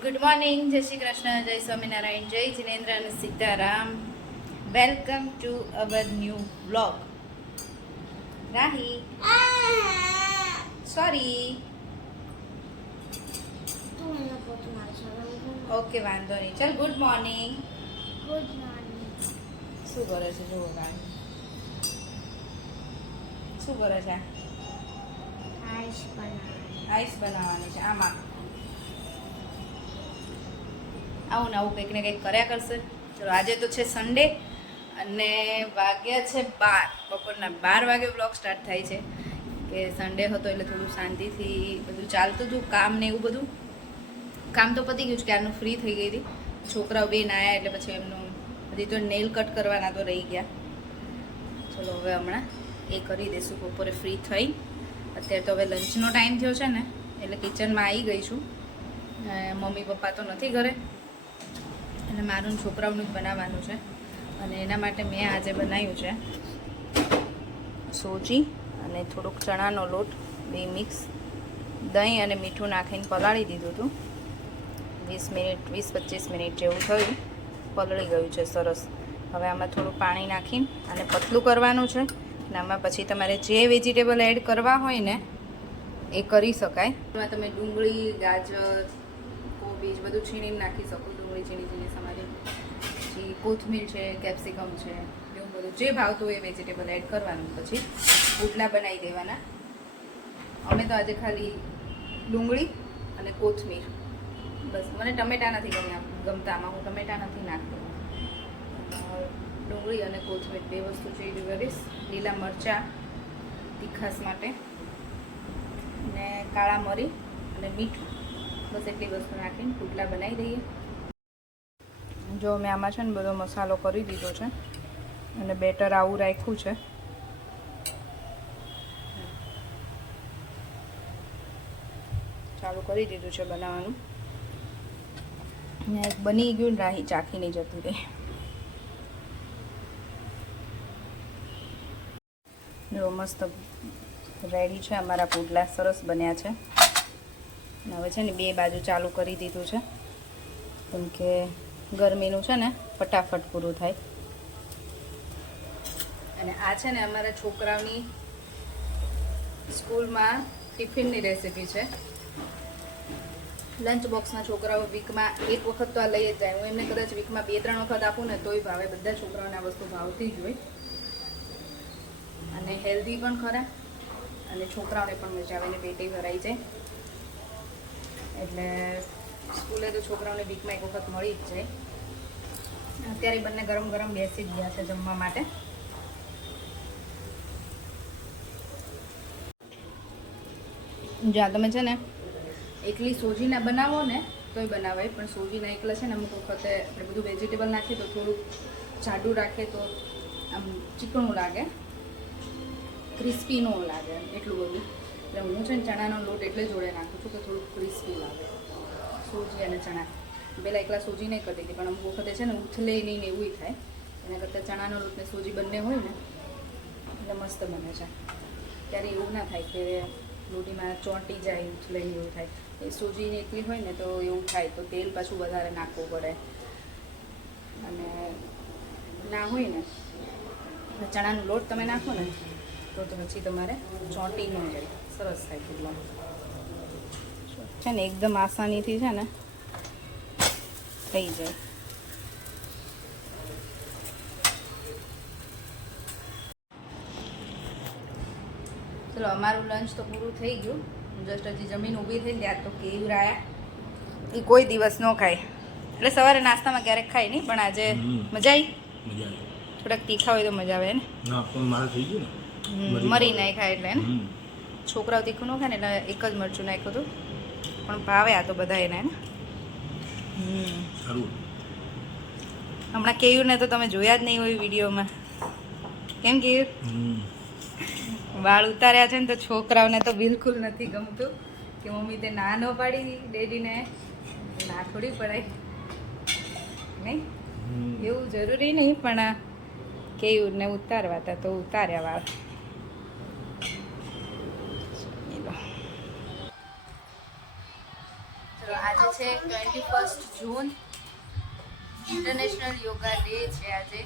Good morning, જય શ્રી કૃષ્ણ, જય સ્વામિનારાયણ, જય જિનેન્દ્ર અને Sitaram. Welcome to our new vlog. Rahi, sorry. Okay, વાંધો નહીં. ચાલ, ગુડ મોર્નિંગ. Good morning. શું કરે છે? જુઓ ગાય શું કરે છે? આઈસ બનાવવાની છે. આમાં આવું ને આવું કંઈક ને કંઈક કર્યા કરશે. ચલો, આજે તો છે સન્ડે અને વાગ્યા છે 12, બપોરના 12 વાગે બ્લોગ સ્ટાર્ટ થાય છે કે સન્ડે હતો એટલે થોડું શાંતિથી બધું ચાલતું હતું, કામ ને એવું બધું. કામ તો પતી ગયું છે, ક્યારનું ફ્રી થઈ ગઈ હતી. છોકરાઓ બે નાયા એટલે પછી એમનું હજી તો નેલ કટ કરવાના તો રહી ગયા. ચલો, હવે હમણાં એ કરી દઈશું બપોરે ફ્રી થઈ. અત્યારે તો હવે લંચનો ટાઈમ થયો છે ને એટલે કિચનમાં આવી ગઈ છું. મમ્મી પપ્પા તો નથી ઘરે અને મારું છોકરાઓનું જ બનાવવાનું છે. અને એના માટે મેં આજે બનાવ્યું છે સોજી અને થોડુંક ચણાનો લોટ, બે મિક્સ, દહીં અને મીઠું નાખીને પલાળી દીધું હતું. 20-25 મિનિટ જેવું થયું, પલળી ગયું છે સરસ. હવે આમાં થોડું પાણી નાખીને અને પતલું કરવાનું છે. અને આમાં પછી તમારે જે વેજીટેબલ એડ કરવા હોય ને એ કરી શકાય. એમાં તમે ડુંગળી, ગાજર, કોબીજ બધું છીણીને નાખી શકો. ડુંગળી છીણી સમારી, પછી કોથમીર છે, કેપ્સિકમ છે, એવું બધું જે ભાવતું એ વેજીટેબલ એડ કરવાનું. પછી પુડલા બનાવી દેવાના. અમે તો આજે ખાલી ડુંગળી અને કોથમીર, બસ. મને ટમેટા નથી ગમતા આમાં, હું ટમેટા નથી નાખતો. ડુંગળી અને કોથમીર બે વસ્તુ ચીરી કરીશ. લીલા મરચાં તીખાસ માટે, ને કાળા મરી અને મીઠું, બસ એટલી વસ્તુ નાખીને પુડલા બનાવી દઈએ. જો મેં આમાં છે ને બધો મસાલો કરી દીધો છે અને બેટર આવું રાખ્યું છે. ચાલુ કરી દીધું છે બનાવવાનું. ને બની ગયું ને રાહી ચાખી નહીં જતી રહી. જો મસ્ત રેડી છે અમારા પુડલા, સરસ બન્યા છે. હવે છે ને બે બાજુ ચાલુ કરી દીધું છે કેમ કે ગરમીનું છે ને ફટાફટ પૂરું થાય. અને આ છે ને અમારા છોકરાઓની સ્કૂલમાં ટિફિનની રેસીપી છે. લંચ બોક્સના છોકરાઓ વીકમાં એક વખત તો આ લઈ જ જાય. હું એમને કદાચ વીકમાં 2-3 વખત આપું ને તોય ભાવે. બધા છોકરાઓને આ વસ્તુ ભાવતી જ હોય. અને હેલ્ધી પણ ખરા અને છોકરાઓને પણ મજા આવે ને પેટે ભરાઈ જાય. એટલે સ્કૂલે તો છોકરાઓને વીકમાં એક વખત મળી જ જાય. અત્યારે બંને ગરમ ગરમ બેસી જ ગયા છે જમવા માટે. જ્યાં તમે છે ને એકલી સોજીના બનાવો ને તોય બનાવાય, પણ સોજીના એકલા છે ને અમુક વખતે આપણે બધું વેજીટેબલ નાખીએ તો થોડુંક જાડું રાખીએ તો આમ ચીકણું લાગે, ક્રિસ્પી ન લાગે એટલું બધું. એટલે હું છે ને ચણાનો લોટ એટલે જોડે નાખું છું કે થોડુંક ક્રિસ્પી લાગે. સોજી અને ચણા પહેલાં એકલા સોજી નહીં કરતી હતી, પણ અમુક વખતે છે ને ઉથલે નહીં ને એવું થાય. એના કરતાં ચણાનો લોટ ને સોજી બંને હોય ને એટલે મસ્ત બને છે. ત્યારે એવું ના થાય કે રોટીમાં ચોંટી જાય, ઉથલે એવું થાય. એ સોજીની એકલી હોય ને તો એવું થાય, તો તેલ પાછું વધારે નાખવું પડે. અને ના હોય ને ચણાનો લોટ તમે નાખો ને તો પછી તમારે ચોંટી ન જાય, સરસ થાય પુડલા. છે ને એકદમ આસાનીથી છે ને થઈ જાય. ચલો, અમારું લંચ તો પૂરું થઈ ગયું. જસ્ટ હજી જમીન ઊભી થઈ ત્યાં તો કેવરાયા. એ કોઈ દિવસ ન ખાય, એટલે સવારે નાસ્તામાં ક્યારેક ખાય નહીં, પણ આજે મજા આવી. થોડાક તીખા હોય તો મજા આવે ને. મરી નહીં ખાય એટલે ને છોકરાઓ તીખું ન ખાય ને એટલે એક જ મરચું નાખ્યું હતું, પણ ભાવે આ તો બધા એને. હમણાં કેયુરને તો તમે જોયા જ નહીં હોય વિડીયોમાં. કેમ કેયુર? વાળ ઉતાર્યા છે ને તો છોકરાઓને તો બિલકુલ નથી ગમતું કે મમ્મી તે ના ન પાડી ડેડીને. ના થોડી પડાય નહીં, એવું જરૂરી નહીં, પણ કેયુરને ઉતારવા હતા તો ઉતાર્યા વાળ. આજે છે 21 જૂન, ઇન્ટરનેશનલ યોગા ડે છે. આજે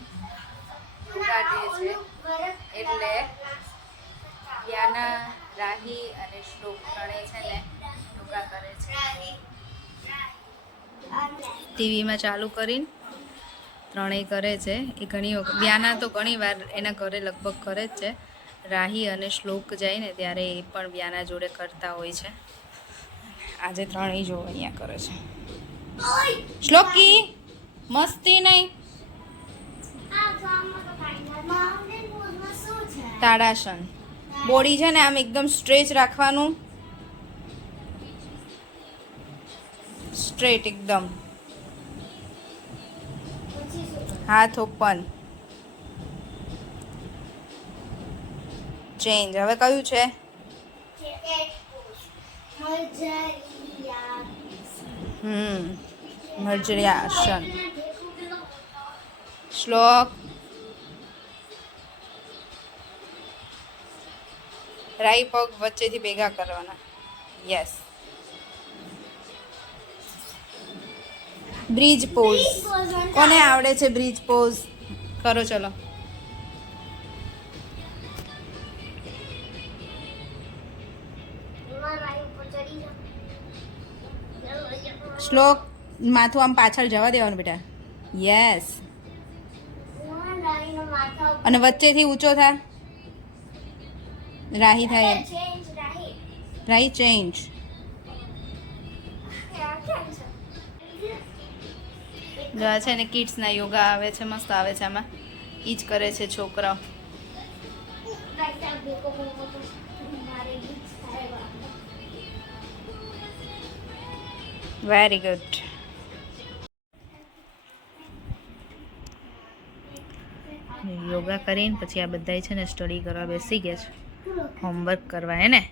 યોગા ડે છે એટલે યાના, રાહી અને શ્લોક ત્રણેય છે ને યોગા કરે છે. ટીવીમાં ચાલુ કરીને ત્રણેય કરે છે. એ ઘણી વખત યાના તો ઘણી વાર એના ઘરે લગભગ કરે જ છે. રાહી અને શ્લોક જાય ને ત્યારે એ પણ વ્યાના જોડે કરતા હોય છે. આજે ત્રણેય જો અહીંયા કરે છે. શ્લોકી મસ્તી નહીં. તાડાસન. બોડી છે ને આમ એકદમ સ્ટ્રેચ રાખવાનું, સ્ટ્રેટ એકદમ. હાથ ઓપન. ચેન્જ. હવે કયું છે? મર્જર્યાસન. શ્લોક. રાઈ પગ વચ્ચેથી ભેગા કરવાના. યસ. Bridge pose. કોને આવડે છે બ્રિજ પોઝ? કરો ચલો. શ્લોક માથું આમ પાછળ જવા દેવાનું બેટા. યસ. અને વચ્ચેથી ઊંચો થા. રાહી થાય. રાહી ચેન્જ. જો આ છે ને કિડ્સના યોગા આવે છે, મસ્ત આવે છે. આમાં ઈ જ કરે છે છોકરાઓ. Very good. યોગા કરીને પછી આ બધાય છે ને સ્ટડી કરવા બેસી ગયા છે, હોમવર્ક કરવા. હે ને?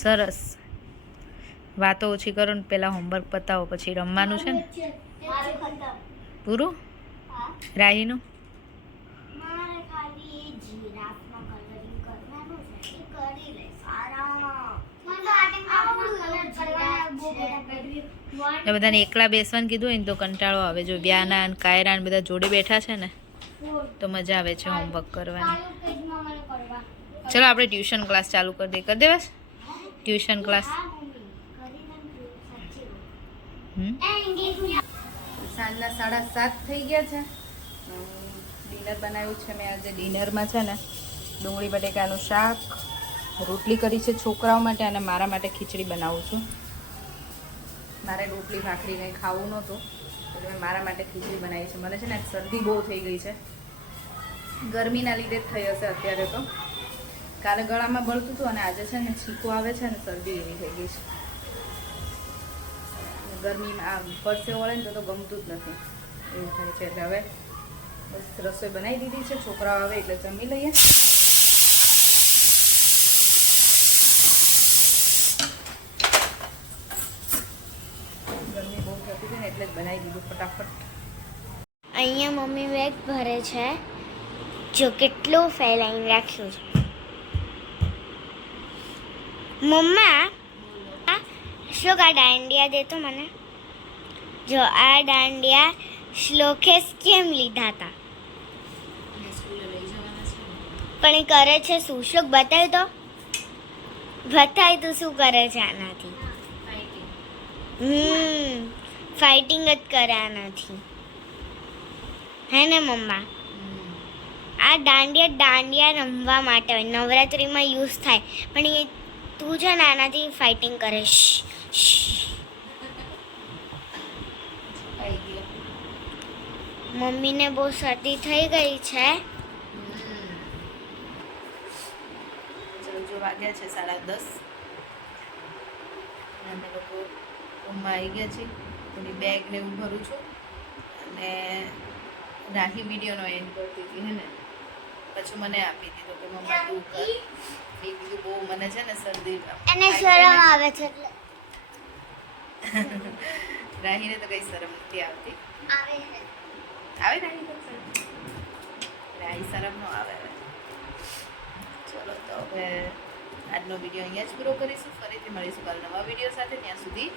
સરસ. વાતો ઓછી કરો ને પેલા હોમવર્ક પતાવો, પછી રમવાનું છે ને. પૂરું? રાહીનું એ બધાને એકલા બેસવાનું કીધું હોય ને તો કંટાળો આવે. જો વ્યાના અને કાયરા ને બધા જોડે બેઠા છે ને તો મજા આવે છે હોમવર્ક કરવાની. ચલો આપણે ટ્યુશન ક્લાસ ચાલુ કરી દઈએ. કરી દેવાસ ટ્યુશન ક્લાસ? સાંજના 7:30 થઈ ગયા છે. ડિનર બનાવ્યું છે મેં આજે. ડિનરમાં છે ને ડુંગળી બટેકાનું શાક, રોટલી કરી છે છોકરાઓ માટે, અને મારા માટે ખીચડી બનાવું છું. મારે રોટલી ભાખરી કંઈ ખાવું નહોતું એટલે મેં મારા માટે ખીચડી બનાવી છે. મને છે ને શરદી બહુ થઈ ગઈ છે, ગરમીના લીધે જ થઈ હશે અત્યારે તો. કાલે ગળામાં બળતું હતું અને આજે છે ને છીકો આવે છે ને શરદી એવી થઈ ગઈ છે. ગરમીમાં આ પરસે વળે ને તો ગમતું જ નથી એવું થાય છે. એટલે હવે બસ રસોઈ બનાવી દીધી છે. છોકરાઓ આવે એટલે જમી લઈએ. ગરમી બહુ થતી છે ને એટલે જ બનાવી દીધું ફટાફટ. અહીંયા મમ્મી બેગ ભરે છે. જો કેટલું ફેલાઈને રાખ્યું છે. મમ્મા શ્લોક આ દાંડિયા દે તો મને. જો આ દાંડિયા શ્લોકે કેમ લીધા હતા? પણ એ કરે છે શું? શ્લોક બતાવી તો. બતાવી તું શું કરે છે આનાથી? ફાઇટિંગ જ કરે આનાથી. હે ને મમ્મા? આ દાંડિયા રમવા માટે હોય, નવરાત્રિમાં યુઝ થાય. પણ એ તું છે ને આનાથી ફાઇટિંગ કરે. મમ્મીને બહુ શરદી થઈ ગઈ છે. જો વાગ્યા છે 10:30 અને અમે લોકો રૂમમાં આવી ગયા છીએ. થોડી બેગ ને એવું ભરું છું અને રાહી વિડીયોનો એન્ડ કરતી હતી. હે ને? પછી મને આપી દીધો કે મમ્મા તું કર. એ કીધું બહુ મને છે ને શરદી એને શરમ આવે છે એટલે. રાહીને તો કઈ શરમ નથી આવતી. આવે રાહી તો રાહી શરમ નો આવે. હવે આજનો વિડીયો અહીંયા જ પૂરો કરીશું. ફરીથી મળીશું કાલ નવા વિડીયો સાથે. ત્યાં સુધી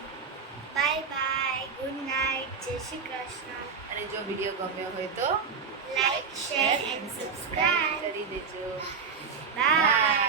બાય બાય, ગુડ નાઇટ, જય શ્રી કૃષ્ણ. અને જો વિડીયો ગમ્યો હોય તો લાઈક, શેર એન્ડ સબસ્ક્રાઇબ. કરી દેજો. બાય.